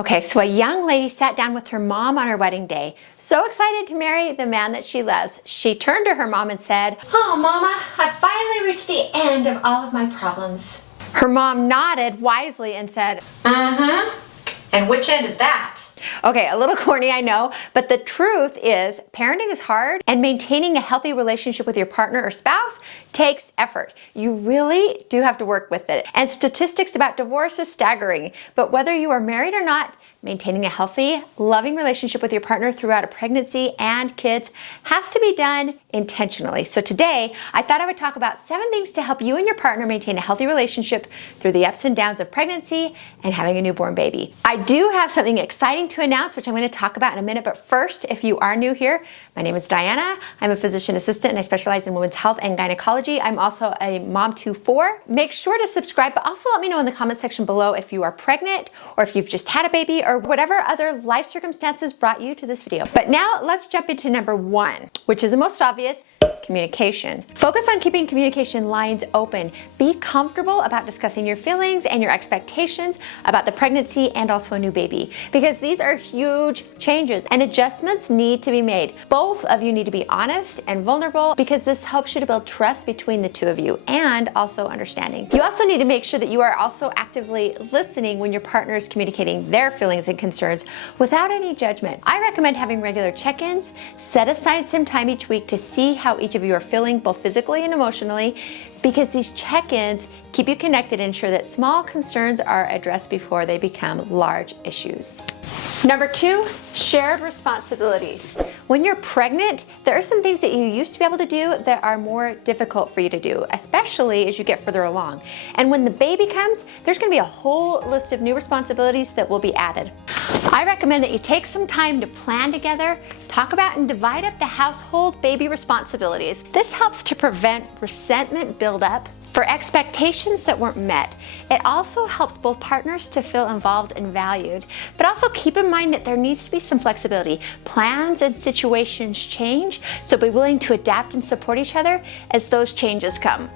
Okay, so a young lady sat down with her mom on her wedding day, so excited to marry the man that she loves. She turned to her mom and said, "Oh, Mama, I finally reached the end of all of my problems." Her mom nodded wisely and said, "Mm-hmm. And which end is that?" Okay, a little corny, I know, but the truth is parenting is hard and maintaining a healthy relationship with your partner or spouse takes effort. You really do have to work with it. And statistics about divorce is staggering, but whether you are married or not, maintaining a healthy, loving relationship with your partner throughout a pregnancy and kids has to be done intentionally. So today, I thought I would talk about 7 things to help you and your partner maintain a healthy relationship through the ups and downs of pregnancy and having a newborn baby. I do have something exciting to announce, which I'm going to talk about in a minute, but first, if you are new here, my name is Diana. I'm a physician assistant and I specialize in women's health and gynecology. I'm also a mom to 4. Make sure to subscribe, but also let me know in the comment section below if you are pregnant or if you've just had a baby or whatever other life circumstances brought you to this video. But now let's jump into number 1, which is the most obvious: communication. Focus on keeping communication lines open. Be comfortable about discussing your feelings and your expectations about the pregnancy and also a new baby, because these are huge changes and adjustments need to be made. Both of you need to be honest and vulnerable because this helps you to build trust between the two of you and also understanding. You also need to make sure that you are also actively listening when your partner is communicating their feelings and concerns without any judgment. I recommend having regular check-ins. Set aside some time each week to see how each of you are feeling both physically and emotionally, because these check-ins keep you connected and ensure that small concerns are addressed before they become large issues. Number 2, shared responsibilities. When you're pregnant, there are some things that you used to be able to do that are more difficult for you to do, especially as you get further along. And when the baby comes, there's going to be a whole list of new responsibilities that will be added. I recommend that you take some time to plan together, talk about and divide up the household baby responsibilities. This helps to prevent resentment buildup for expectations that weren't met. It also helps both partners to feel involved and valued, but also keep in mind that there needs to be some flexibility. Plans and situations change, so be willing to adapt and support each other as those changes come.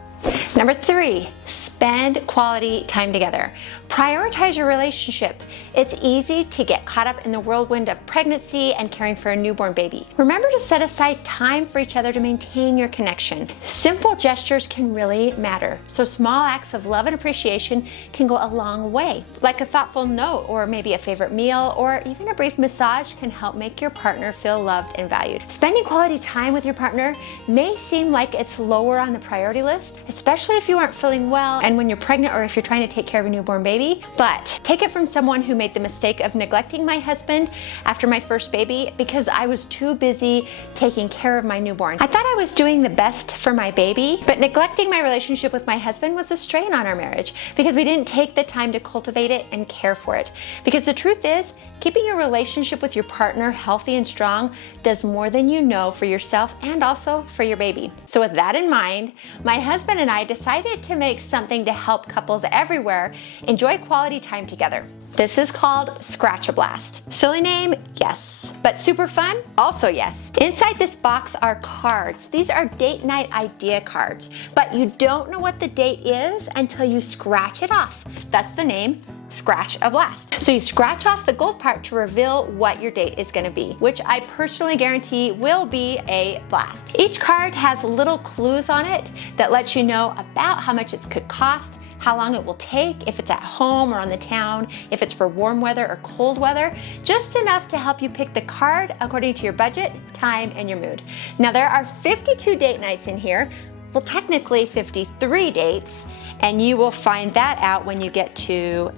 Number 3, spend quality time together. Prioritize your relationship. It's easy to get caught up in the whirlwind of pregnancy and caring for a newborn baby. Remember to set aside time for each other to maintain your connection. Simple gestures can really matter, so small acts of love and appreciation can go a long way. Like a thoughtful note or maybe a favorite meal or even a brief massage can help make your partner feel loved and valued. Spending quality time with your partner may seem like it's lower on the priority list, especially if you aren't feeling well and when you're pregnant or if you're trying to take care of a newborn baby. But take it from someone who made the mistake of neglecting my husband after my first baby because I was too busy taking care of my newborn. I thought I was doing the best for my baby, but neglecting my relationship with my husband was a strain on our marriage because we didn't take the time to cultivate it and care for it. Because the truth is, keeping your relationship with your partner healthy and strong does more than you know for yourself and also for your baby. So with that in mind, my husband and I decided to make something to help couples everywhere enjoy quality time together. This is called Scratch-A-Blast. Silly name? Yes. But super fun? Also yes. Inside this box are cards. These are date night idea cards, but you don't know what the date is until you scratch it off. That's the name, Scratch-A-Blast. So you scratch off the gold part to reveal what your date is going to be, which I personally guarantee will be a blast. Each card has little clues on it that let you know about how much it could cost, how long it will take, if it's at home or on the town, if it's for warm weather or cold weather, just enough to help you pick the card according to your budget, time, and your mood. Now there are 52 date nights in here. Well, technically 53 dates, and you will find that out when you get to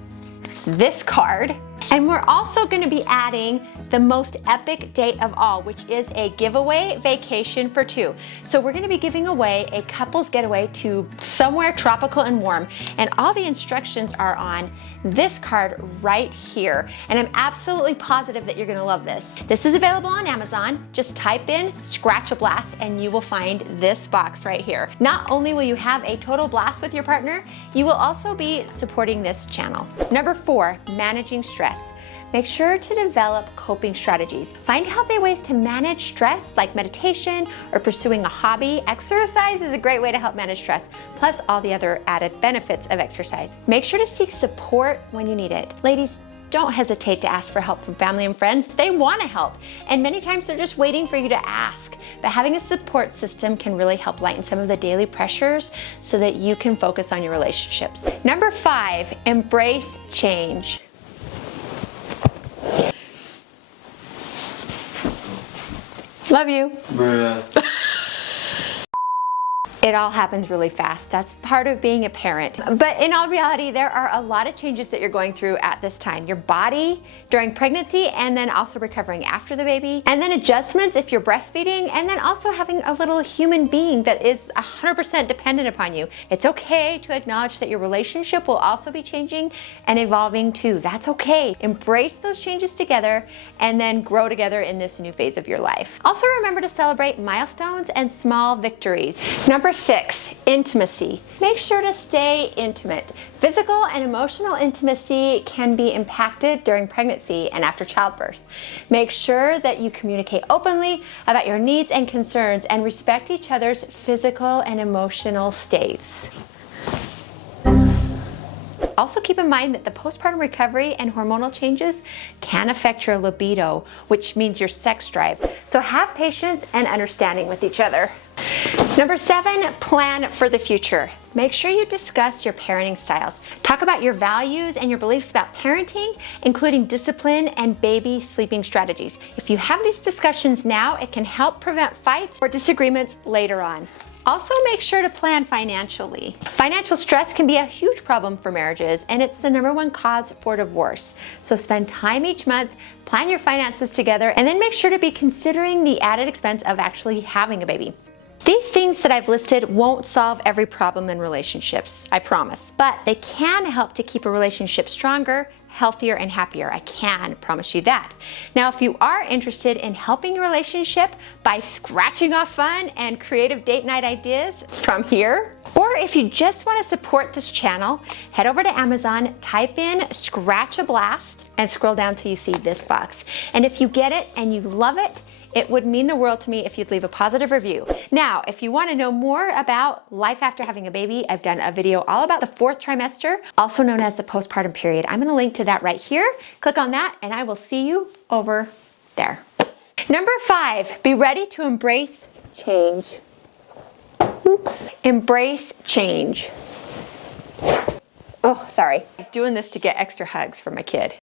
this card. And we're also going to be adding the most epic date of all, which is a giveaway vacation for 2. So we're going to be giving away a couple's getaway to somewhere tropical and warm. And all the instructions are on this card right here. And I'm absolutely positive that you're going to love this. This is available on Amazon. Just type in Scratch-A-Blast and you will find this box right here. Not only will you have a total blast with your partner, you will also be supporting this channel. Number 4, managing stress. Make sure to develop coping strategies. Find healthy ways to manage stress like meditation or pursuing a hobby. Exercise is a great way to help manage stress, plus all the other added benefits of exercise. Make sure to seek support when you need it. Ladies, don't hesitate to ask for help from family and friends. They want to help, and many times they're just waiting for you to ask. But having a support system can really help lighten some of the daily pressures so that you can focus on your relationships. Number 5, embrace change. Love you. Bruh. It all happens really fast. That's part of being a parent. But in all reality, there are a lot of changes that you're going through at this time. Your body during pregnancy, and then also recovering after the baby, and then adjustments if you're breastfeeding, and then also having a little human being that is 100% dependent upon you. It's okay to acknowledge that your relationship will also be changing and evolving too. That's okay. Embrace those changes together and then grow together in this new phase of your life. Also remember to celebrate milestones and small victories. Number 6, intimacy. Make sure to stay intimate. Physical and emotional intimacy can be impacted during pregnancy and after childbirth. Make sure that you communicate openly about your needs and concerns and respect each other's physical and emotional states. Also keep in mind that the postpartum recovery and hormonal changes can affect your libido, which means your sex drive. So have patience and understanding with each other. Number 7, plan for the future. Make sure you discuss your parenting styles. Talk about your values and your beliefs about parenting, including discipline and baby sleeping strategies. If you have these discussions now, it can help prevent fights or disagreements later on. Also, make sure to plan financially. Financial stress can be a huge problem for marriages, and it's the #1 cause for divorce. So spend time each month, plan your finances together, and then make sure to be considering the added expense of actually having a baby. These things that I've listed won't solve every problem in relationships, I promise, but they can help to keep a relationship stronger, healthier, and happier. I can promise you that. Now, if you are interested in helping your relationship by scratching off fun and creative date night ideas from here, or if you just want to support this channel, head over to Amazon, type in Scratch a Blast, and scroll down till you see this box. And if you get it and you love it, it would mean the world to me if you'd leave a positive review. Now, if you want to know more about life after having a baby, I've done a video all about the 4th trimester, also known as the postpartum period. I'm going to link to that right here. Click on that and I will see you over there. Number 5, be ready to embrace change. Oops. Embrace change. Oh, sorry. I'm doing this to get extra hugs from my kid.